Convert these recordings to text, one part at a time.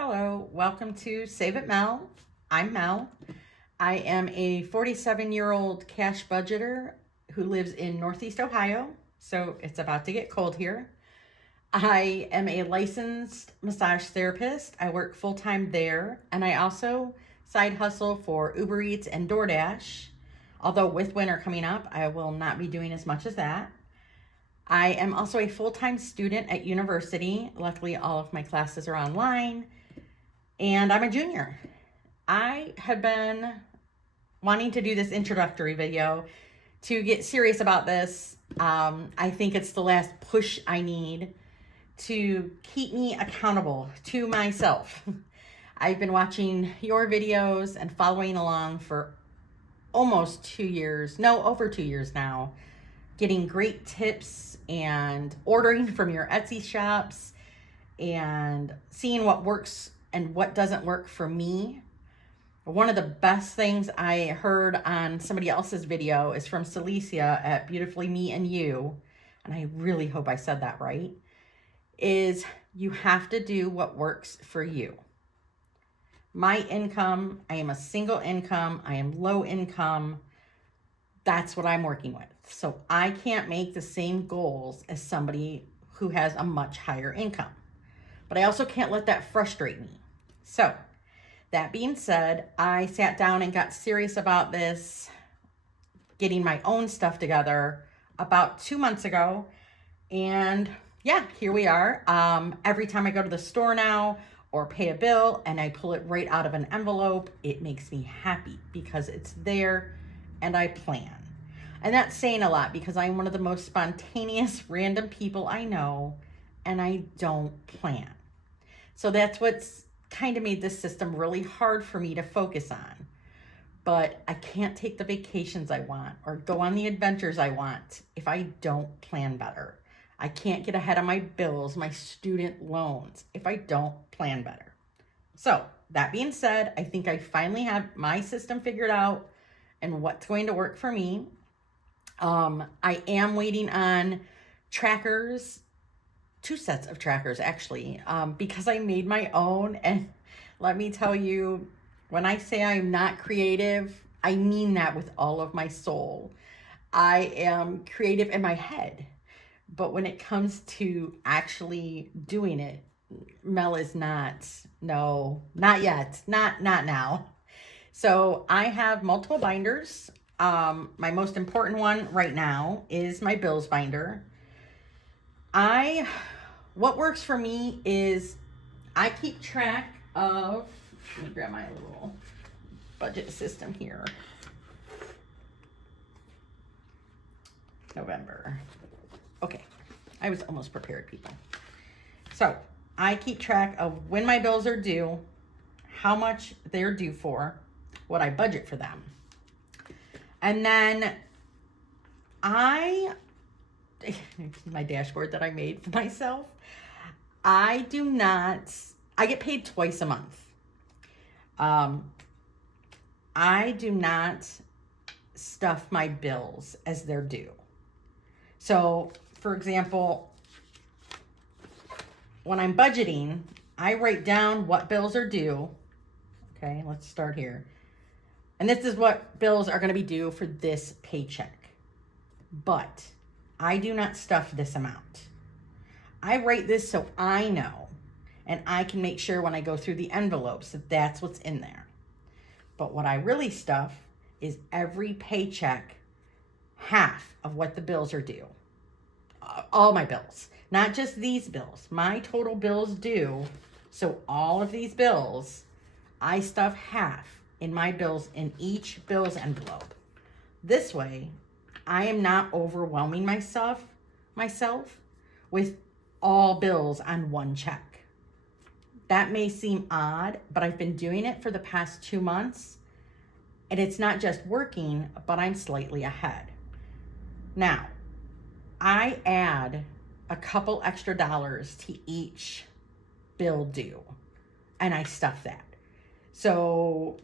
Hello, welcome to Save It Mel. I'm Mel. I am a 47-year-old cash budgeter who lives in Northeast Ohio, so it's about to get cold here. I am a licensed massage therapist. I work full-time there, and I also side hustle for Uber Eats and DoorDash. Although with winter coming up, I will not be doing as much as that. I am also a full-time student at university. Luckily, all of my classes are online. And I'm a junior. I have been wanting to do this introductory video to get serious about this. I think it's the last push I need to keep me accountable to myself. I've been watching your videos and following along for almost 2 years, no, over 2 years now, getting great tips and ordering from your Etsy shops and seeing what works and what doesn't work for me. One of the best things I heard on somebody else's video is from Celicia at Beautifully Me and You, and I really hope I said that right, is you have to do what works for you. My income, I am a single income, I am low income. That's what I'm working with. So I can't make the same goals as somebody who has a much higher income. But I also can't let that frustrate me. So that being said, I sat down and got serious about this, getting my own stuff together about 2 months ago. And yeah, here we are. Every time I go to the store now or pay a bill and I pull it right out of an envelope, it makes me happy because it's there and I plan. And that's saying a lot because I'm one of the most spontaneous, random people I know, and I don't plan. So that's what's kind of made this system really hard for me to focus on. But I can't take the vacations I want or go on the adventures I want if I don't plan better. I can't get ahead of my bills, my student loans, if I don't plan better. So that being said, I think I finally have my system figured out and what's going to work for me. I am waiting on trackers, 2 sets of trackers actually, because I made my own. And let me tell you, when I say I'm not creative, I mean that with all of my soul. I am creative in my head, but when it comes to actually doing it, Mel is not. No, not yet. Not now. So I have multiple binders. My most important one right now is my bills binder. What works for me is I keep track of, let me grab my little budget system here. November. Okay, I was almost prepared, people. So I keep track of when my bills are due, how much they're due for, what I budget for them. And then my dashboard that I made for myself, I get paid twice a month. I do not stuff my bills as they're due. So, for example, when I'm budgeting, I write down what bills are due. Okay, let's start here. And this is what bills are going to be due for this paycheck. But I do not stuff this amount. I write this so I know, and I can make sure when I go through the envelopes that that's what's in there. But what I really stuff is every paycheck, half of what the bills are due. All my bills, not just these bills. My total bills due. So all of these bills, I stuff half in my bills in each bills envelope. This way, I am not overwhelming myself with all bills on one check. That may seem odd, but I've been doing it for the past 2 months, and it's not just working, but I'm slightly ahead. Now, I add a couple extra dollars to each bill due, and I stuff that. So,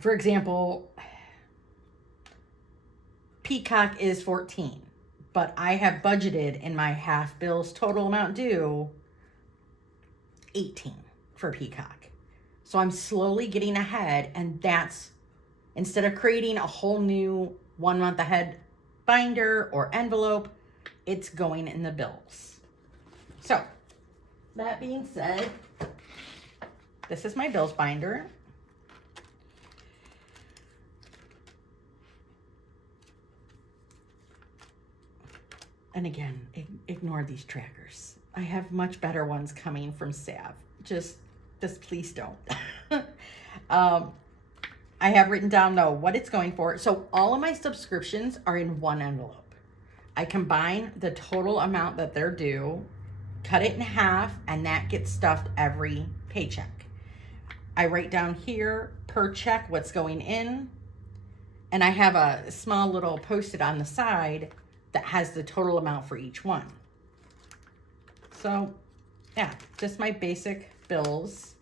for example, Peacock is 14, but I have budgeted in my half bills total amount due 18. for Peacock. So I'm slowly getting ahead, and that's, instead of creating a whole new 1 month ahead binder or envelope, it's going in the bills. So that being said, this is my bills binder. And again, ignore these trackers. I have much better ones coming from Sav. Just please don't. I have written down though what it's going for. So all of my subscriptions are in one envelope. I combine the total amount that they're due, cut it in half, and that gets stuffed every paycheck. I write down here per check what's going in, and I have a small little post-it on the side that has the total amount for each one. So yeah, just my basic bills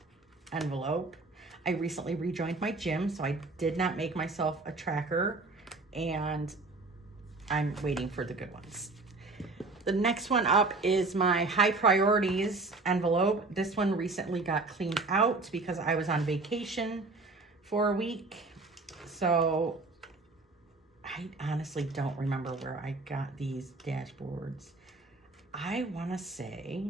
envelope. I recently rejoined my gym, so I did not make myself a tracker, and I'm waiting for the good ones. The next one up is my high priorities envelope. This one recently got cleaned out because I was on vacation for a week. So I honestly don't remember where I got these dashboards. I want to say,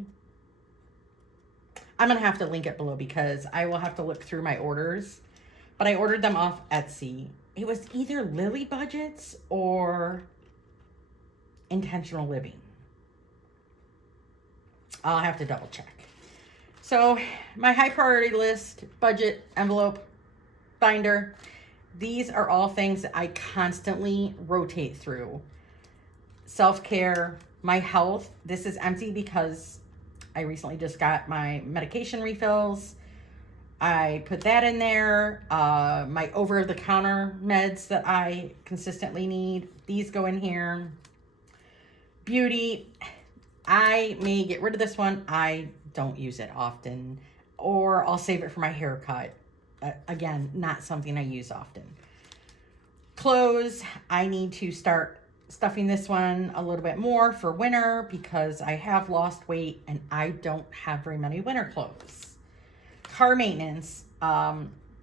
I'm going to have to link it below because I will have to look through my orders, but I ordered them off Etsy. It was either Lily Budgets or Intentional Living. I'll have to double check. So my high priority list, budget envelope, binder, these are all things that I constantly rotate through. Self-care, my health. This is empty because I recently just got my medication refills. I put that in there. My over-the-counter meds that I consistently need, these go in here. Beauty, I may get rid of this one. I don't use it often, or I'll save it for my haircut. Again, not something I use often. Clothes, I need to start stuffing this one a little bit more for winter because I have lost weight and I don't have very many winter clothes. Car maintenance,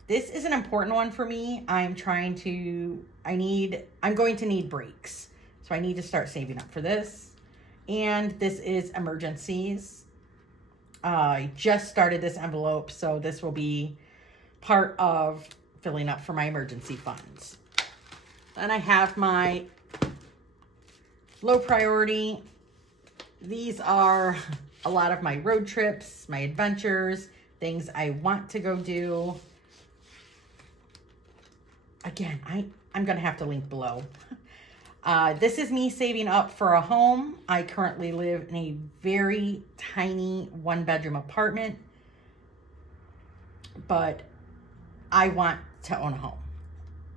this is an important one for me. I'm going to need brakes. So I need to start saving up for this. And this is emergencies. I just started this envelope, so this will be part of filling up for my emergency funds. And I have my low priority. These are a lot of my road trips, my adventures, things I want to go do. Again, I'm going to have to link below. This is me saving up for a home. I currently live in a very tiny 1-bedroom apartment, but I want to own a home.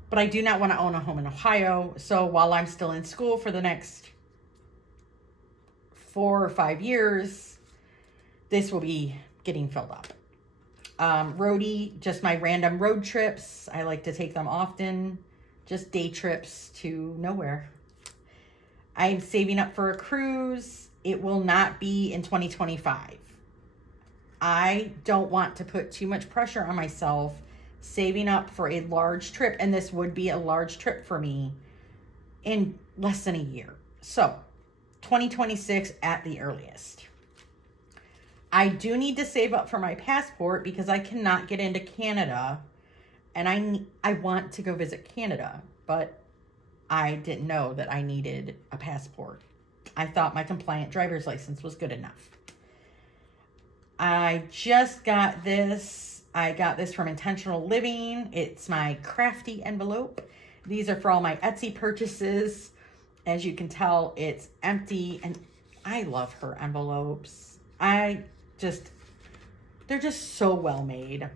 But I do not want to own a home in Ohio. So while I'm still in school for the next 4 or 5 years, this will be getting filled up. Roadie, just my random road trips. I like to take them often. Just day trips to nowhere. I'm saving up for a cruise. It will not be in 2025. I don't want to put too much pressure on myself saving up for a large trip, and this would be a large trip for me in less than a year. So 2026 at the earliest. I do need to save up for my passport because I cannot get into Canada, and I want to go visit Canada, but I didn't know that I needed a passport. I thought my compliant driver's license was good enough. I just got this. I got this from Intentional Living. It's my crafty envelope. These are for all my Etsy purchases. As you can tell, it's empty, and I love her envelopes. They're just so well made.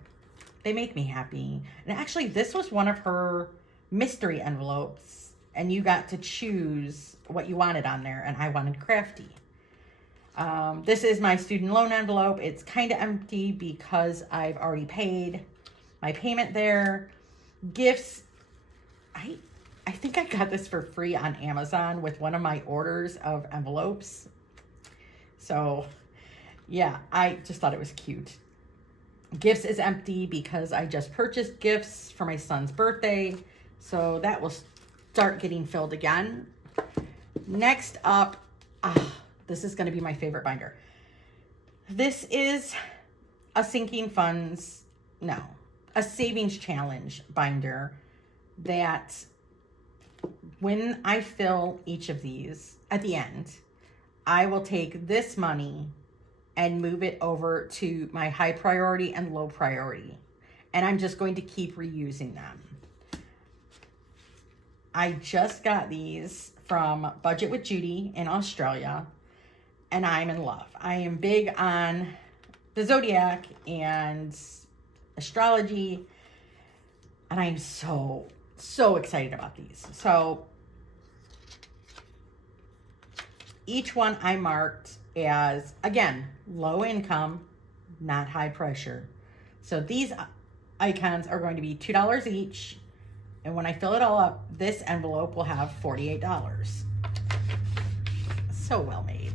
They make me happy. And actually, this was one of her mystery envelopes, and you got to choose what you wanted on there, and I wanted crafty. This is my student loan envelope. It's kind of empty because I've already paid my payment there. Gifts, I think I got this for free on Amazon with one of my orders of envelopes. So yeah, I just thought it was cute. Gifts is empty because I just purchased gifts for my son's birthday. So that will start getting filled again. Next up, this is going to be my favorite binder. This is a a savings challenge binder that when I fill each of these at the end, I will take this money and move it over to my high priority and low priority. And I'm just going to keep reusing them. I just got these from Budget with Judy in Australia, and I'm in love. I am big on the Zodiac and astrology, and I'm so excited about these. So each one I marked as, again, low income, not high pressure. So these icons are going to be $2 each. And when I fill it all up, this envelope will have $48. So well made.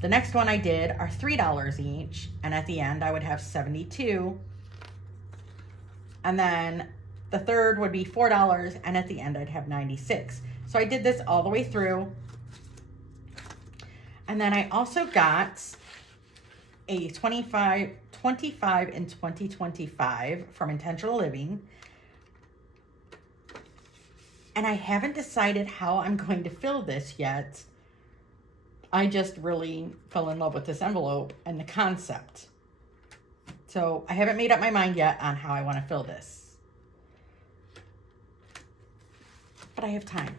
The next one I did are $3 each. And at the end, I would have 72. And then the third would be $4. And at the end, I'd have 96. So I did this all the way through. And then I also got a 25 in 2025 from Intentional Living. And I haven't decided how I'm going to fill this yet. I just really fell in love with this envelope and the concept. So I haven't made up my mind yet on how I want to fill this. But I have time.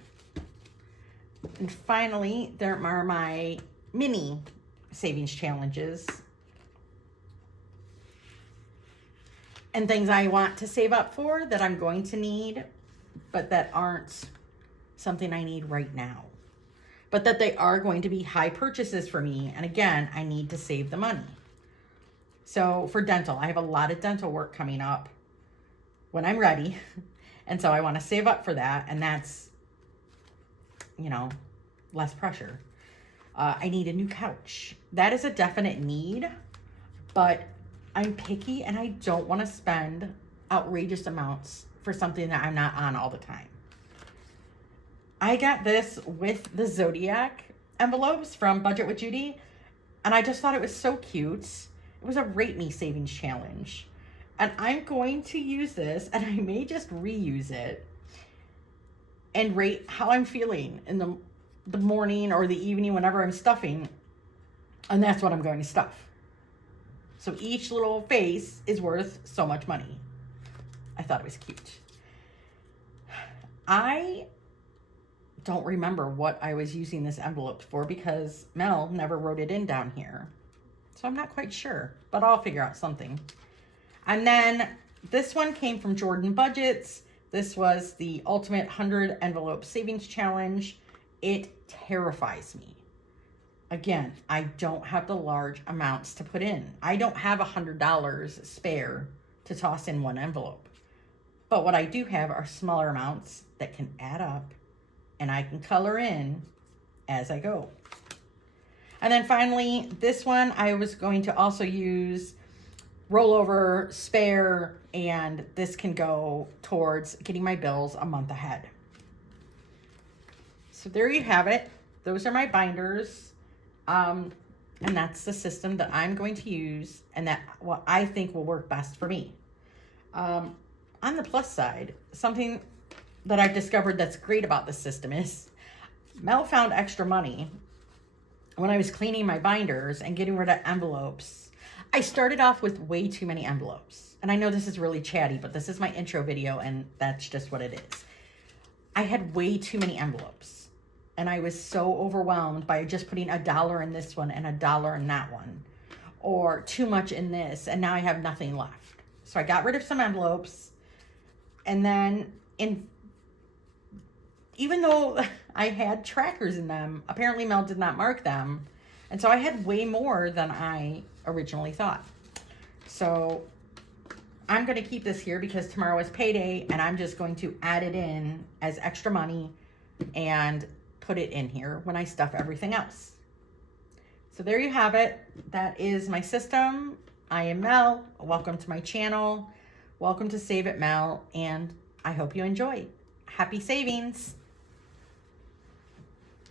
And finally, there are my mini savings challenges and things I want to save up for that I'm going to need, but that aren't something I need right now, but that they are going to be high purchases for me. And again, I need to save the money. So for dental, I have a lot of dental work coming up when I'm ready. And so I want to save up for that. And that's, less pressure. I need a new couch. That is a definite need, but I'm picky and I don't want to spend outrageous amounts for something that I'm not on all the time. I got this with the Zodiac envelopes from Budget with Judy, and I just thought it was so cute. It was a RateMe savings challenge. And I'm going to use this, and I may just reuse it and rate how I'm feeling in the morning or the evening whenever I'm stuffing. And that's what I'm going to stuff. So each little face is worth so much money. I thought it was cute. I don't remember what I was using this envelope for because Mel never wrote it in down here. So I'm not quite sure, but I'll figure out something. And then this one came from Jordan Budgets. This was the Ultimate 100 Envelope Savings Challenge. It terrifies me. Again, I don't have the large amounts to put in. I don't have $100 spare to toss in one envelope. But what I do have are smaller amounts that can add up, and I can color in as I go. And then finally, this one I was going to also use rollover, spare, and this can go towards getting my bills a month ahead. So there you have it. Those are my binders. And that's the system that I'm going to use and that what I think will work best for me. On the plus side, something that I've discovered that's great about this system is Mel found extra money when I was cleaning my binders and getting rid of envelopes. I started off with way too many envelopes. And I know this is really chatty, but this is my intro video and that's just what it is. I had way too many envelopes. And I was so overwhelmed by just putting $1 in this one and $1 in that one. Or too much in this, and now I have nothing left. So I got rid of some envelopes. And then, even though I had trackers in them, apparently Mel did not mark them. And so I had way more than I originally thought. So I'm going to keep this here because tomorrow is payday, and I'm just going to add it in as extra money and put it in here when I stuff everything else. So there you have it. That is my system. I am Mel. Welcome to my channel. Welcome to Save It Mel, and I hope you enjoy. Happy savings.